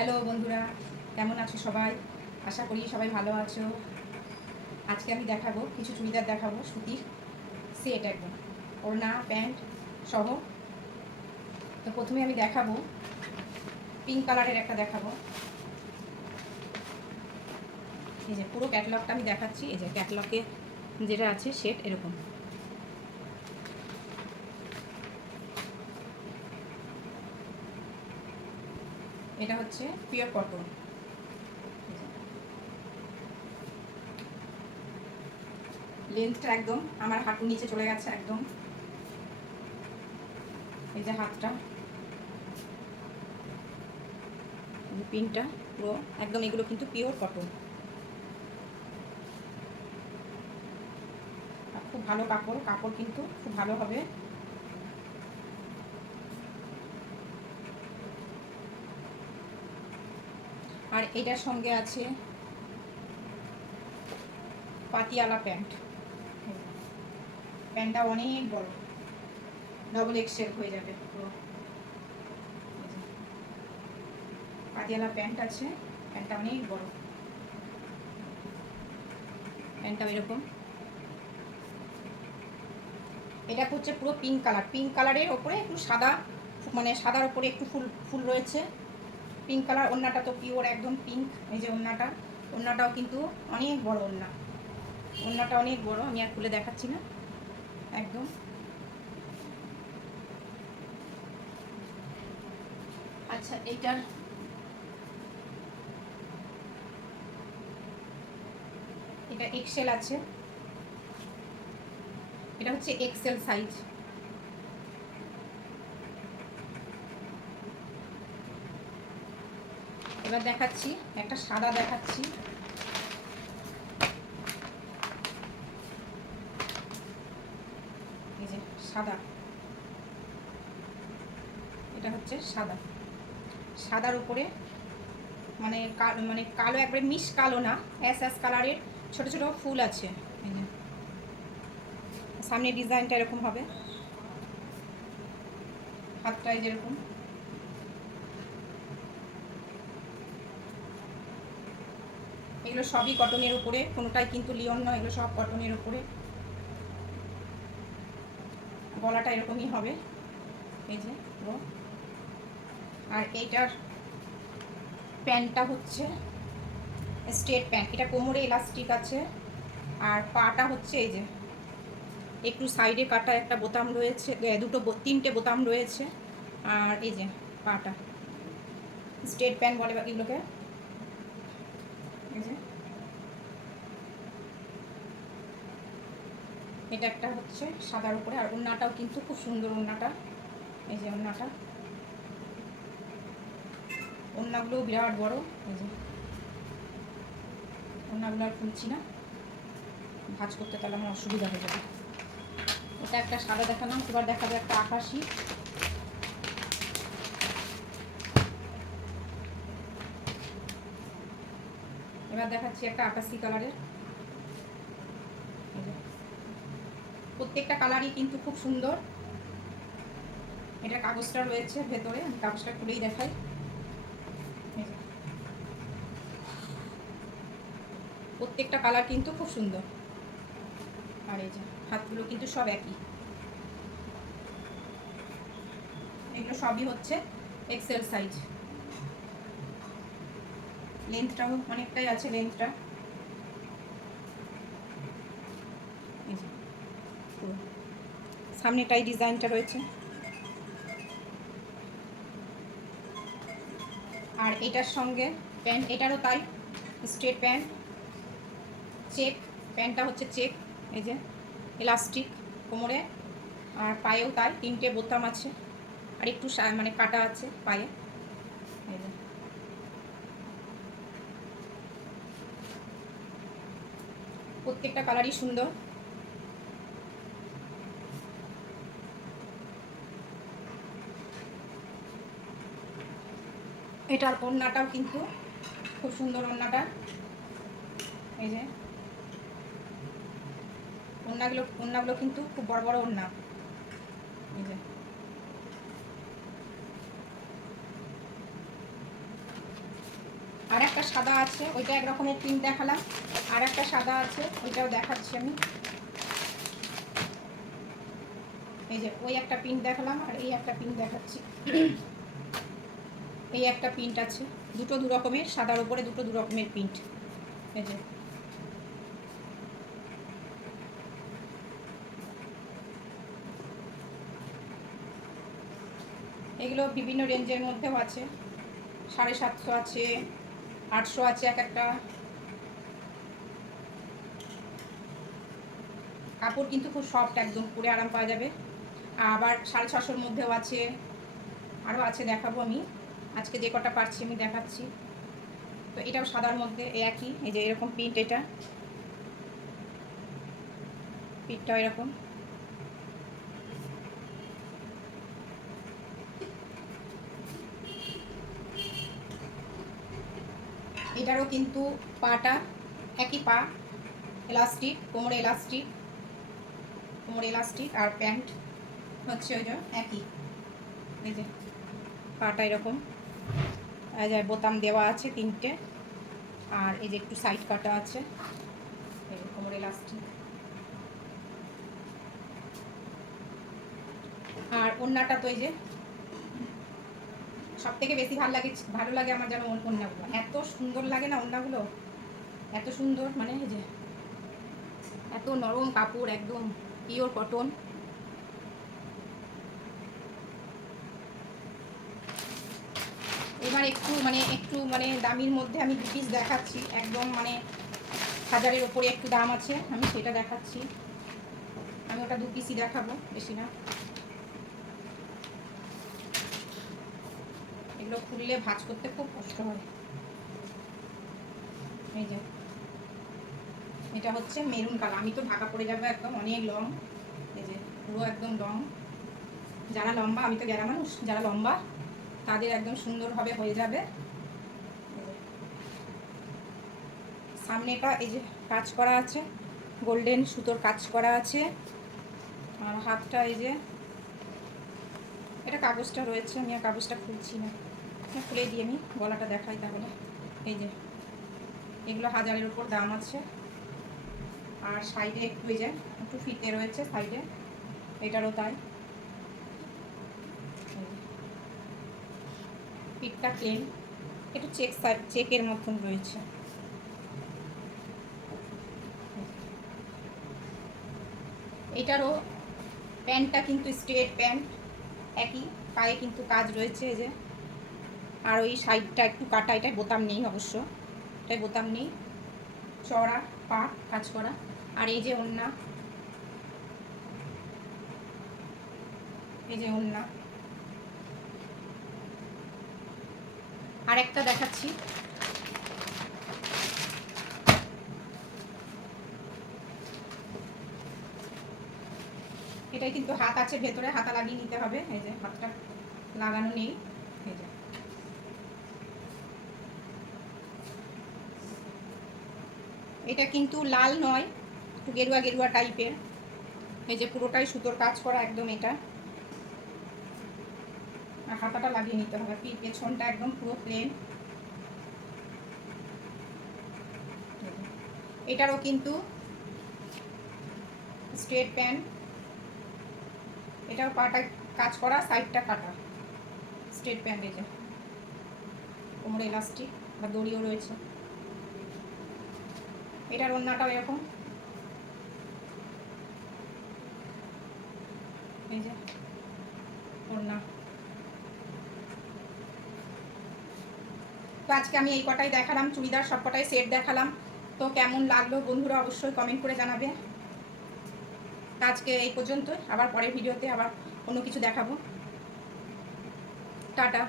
Hello বন্ধুরা, কেমন আছো সবাই? আশা করি সবাই ভালো আছো। আজকে আমি দেখাবো কিছু চুড়িদার দেখাবো, সুতির সেট একদম, ওড়না প্যান্ট সহ। তো প্রথমে আমি দেখাবো পিঙ্ক কালারের একটা দেখাবো। এই যে পুরো ক্যাটালগটা আমি দেখাচ্ছি। এই যে ক্যাটালগে যেটা আছে সেট এরকম। এটা হচ্ছে পিওর কটন। লেন্থটা একদম আমার হাঁটুর নিচে চলে গেছে একদম। এই যে হাতটা, পিনটা পুরো একদম, এগুলো কিন্তু পিওর কটন। খুব ভালো কাপড়, কাপড় কিন্তু খুব ভালো হবে। আর এটার সঙ্গে আছে পাতিয়ালা প্যান্ট। প্যান্টটা অনেক বড়, ডবল এক্সেল হয়ে যাবে পুরো। পাতিয়ালা প্যান্ট আছে, প্যান্টটা অনেক বড়। প্যান্টটা এরকম। এটা হচ্ছে পুরো পিঙ্ক কালার, পিঙ্ক কালারের ওপরে একটু সাদা, মানে সাদার ওপরে একটু ফুল ফুল রয়েছে। Pink colour. ওড়নাটা তো পিওর একদম পিঙ্ক। এই যে ওড়নাটা, ওড়নাটাও কিন্তু অনেক বড় ওড়না। ওড়নাটা অনেক বড়, আমি আর খুলে দেখাচ্ছি না একদম। আচ্ছা, এইটার এটা এক্সেল আছে, এটা হচ্ছে এক্সেল সাইজ। এবার দেখাচ্ছি একটা সাদা দেখাচ্ছি। এই যে সাদা, এটা হচ্ছে সাদা। সাদার উপরে মানে মানে কালো, একবারে মিশ কালো না, অ্যাশ অ্যাশ কালারের ছোট ছোট ফুল আছে। এই যে সামনে ডিজাইনটা এরকম হবে, হাতটায় যেরকম। এগুলো সবই কটনের উপরে, কোনোটাই কিন্তু লিওন নয়, এগুলো সব কটনের উপরে। গলাটা এরকমই হবে, এই যে পুরো। আর এইটার প্যান্টটা হচ্ছে স্ট্রেট প্যান্ট, এটা কোমরে ইলাস্টিক আছে। আর পাটা হচ্ছে এই যে একটু সাইডে কাটা, একটা বোতাম রয়েছে, তিনটে বোতাম রয়েছে। আর এই যে পাটা স্ট্রেট প্যান্ট বলে এগুলোকে। এই যে এটা একটা হচ্ছে সাদার উপরে। আর ওড়নাটাও কিন্তু খুব সুন্দর ওড়নাটা। এই যে ওড়নাটা, ওড়নাগুলোও বিরাট বড়। এই যে ওড়নাগুলো আর খুলছি না, ভাঁজ করতে তাহলে আমার অসুবিধা হয়ে যাবে। এটা একটা সাদা দেখালাম, এবার দেখাবে একটা আকাশি। এবার দেখাচ্ছি একটা আকাশি কালারের। প্রত্যেকটা কালারই কিন্তু খুব সুন্দর। এটা কাগজটা রয়েছে ভেতরে, আমি কাগজটা খুলেই দেখাই। প্রত্যেকটা কালার কিন্তু খুব সুন্দর। আর এই যে হাতগুলো কিন্তু সব একই। এগুলো সবই হচ্ছে এক্সেল সাইজ। লেন্থটাও অনেকটাই আছে, লেন্থটা। সামনেটাই ডিজাইনটা রয়েছে। আর এটার সঙ্গে প্যান্ট, এটারও তাই, স্ট্রেট প্যান্ট, চেক। প্যান্টটা হচ্ছে চেক, এই যে ইলাস্টিক কোমরে। আর পায়েও তাই, তিনটে বোতাম আছে। আর একটু মানে কাটা আছে পায়ে। এই যে প্রত্যেকটা কালারই সুন্দর। এটার ওড়নাটাও কিন্তু খুব সুন্দর ওড়নাটা। এই যে ওড়নাগুলো কিন্তু খুব বড় বড় ওড়না। এই যে আর একটা সাদা আছে, ওইটা এক রকমের প্রিন্ট দেখালাম। আর একটা সাদা আছে, ওইটাও দেখাচ্ছি আমি। এই যে ওই একটা প্রিন্ট দেখালাম, আর এই একটা প্রিন্ট দেখাচ্ছি। এই একটা প্রিন্ট আছে, দুটো দু রকমের, সাদার উপরে দুটো দু রকমের প্রিন্ট। এই যে এগুলো বিভিন্ন রেঞ্জের মধ্যেও আছে, 750 আছে, 800 আছে এক একটা। কাপড় কিন্তু খুব সফট, একদম পরে আরাম পাওয়া যাবে। আবার 650-র মধ্যেও আছে, আরও আছে, দেখাবো আমি। আজকে যে কটা পারছি আমি দেখাচ্ছি। তো এটাও সাদার মধ্যে একই, এই যে এরকম প্রিন্ট, এটা প্রিন্টটাও এরকম। এটারও কিন্তু পাটা একই, পা এলাস্টিক, কোমরে এলাস্টিক, কোমরে এলাস্টিক, আর প্যান্ট হচ্ছে ওই যে একই। এই যে পাটা এরকম, এই যে বোতাম দেওয়া আছে 3টে, আর এই যে একটু সাইড কাটা আছে, এই যে কোমরে এলাস্টিক। আর ওড়নাটা তো এই যে সব থেকে বেশি ভালো লাগে আমার যেন ওড়নাগুলো, এত সুন্দর লাগে না ওড়নাগুলো, এত সুন্দর, মানে এই যে এত নরম কাপড়, একদম পিওর কটন। এবার একটু মানে দামির মধ্যে আমি 2 পিস দেখাচ্ছি, একদম মানে 1000-এর ওপরে একটু দাম আছে, আমি সেটা দেখাচ্ছি। আমি ওটা 2 পিসই দেখাবো, বেশি না। এগুলো খুললে ভাঁজ করতে খুব কষ্ট হয়। এই যে এটা হচ্ছে মেরুন কালার, আমি তো ঢাকা পড়ে যাবে একদম, অনেক লং, এই যে পুরো একদম লং। যারা লম্বা, আমি তো গেরা মানুষ, যারা লম্বা তাদের একদম সুন্দরভাবে হয়ে যাবে। সামনেটা এই যে কাজ করা আছে, গোল্ডেন সুতোর কাজ করা আছে। আর হাতটা এই যে এটা কাগজটা রয়েছে, আমি আর কাগজটা খুলছি না, খুলে দিয়ে আমি গলাটা দেখাই তাহলে। এই যে এগুলো 1000-এর উপর দাম আছে। আর সাইডে একটু এই যে একটু ফিতে রয়েছে সাইডে, এটারও তাই। পিঠটা প্লেন, একটু চেকের মতন রয়েছে। এটারও প্যান্টটা কিন্তু স্ট্রেট প্যান্ট, একই, পায়ে কিন্তু কাজ রয়েছে এই যে। আর ওই সাইডটা একটু কাটা, এটাই বোতাম নেই অবশ্য, এটাই বোতাম নেই, চড়া পা কাজ করা। আর এই যে ওড়না, এই যে ওড়না। আর একটা দেখাচ্ছি, এটাই কিন্তু হাত আছে ভেতরে, হাতা লাগিয়ে নিতে হবে, এই যে হাতটা লাগানো নেই। এই যে এটা কিন্তু লাল নয়, একটু গেরুয়া গেরুয়া টাইপের। এই যে পুরোটাই সুতোর কাজ করা একদম এটা। আর হাতাটা লাগিয়ে নিতে হবে, পেছনটা একদম পুরো প্লেন। এটারও কিন্তু স্ট্রেট প্যান্ট, এটাও পাটা কাজ করা, সাইডটা কাটা, স্ট্রেট প্যান্ট। এই যে কোমরে ইলাস্টিক বা দড়িও রয়েছে। এটার ওড়নাটাও এরকম, এই যে ওড়না। তো আজকে আমি এই কটাই দেখালাম, চুড়িদার সব কটাই সেট দেখালাম। তো কেমন লাগলো বন্ধুরা অবশ্যই কমেন্ট করে জানাবে। আজকে এই পর্যন্ত, আবার পরের ভিডিওতে আবার অন্য কিছু দেখাবো। টাটা।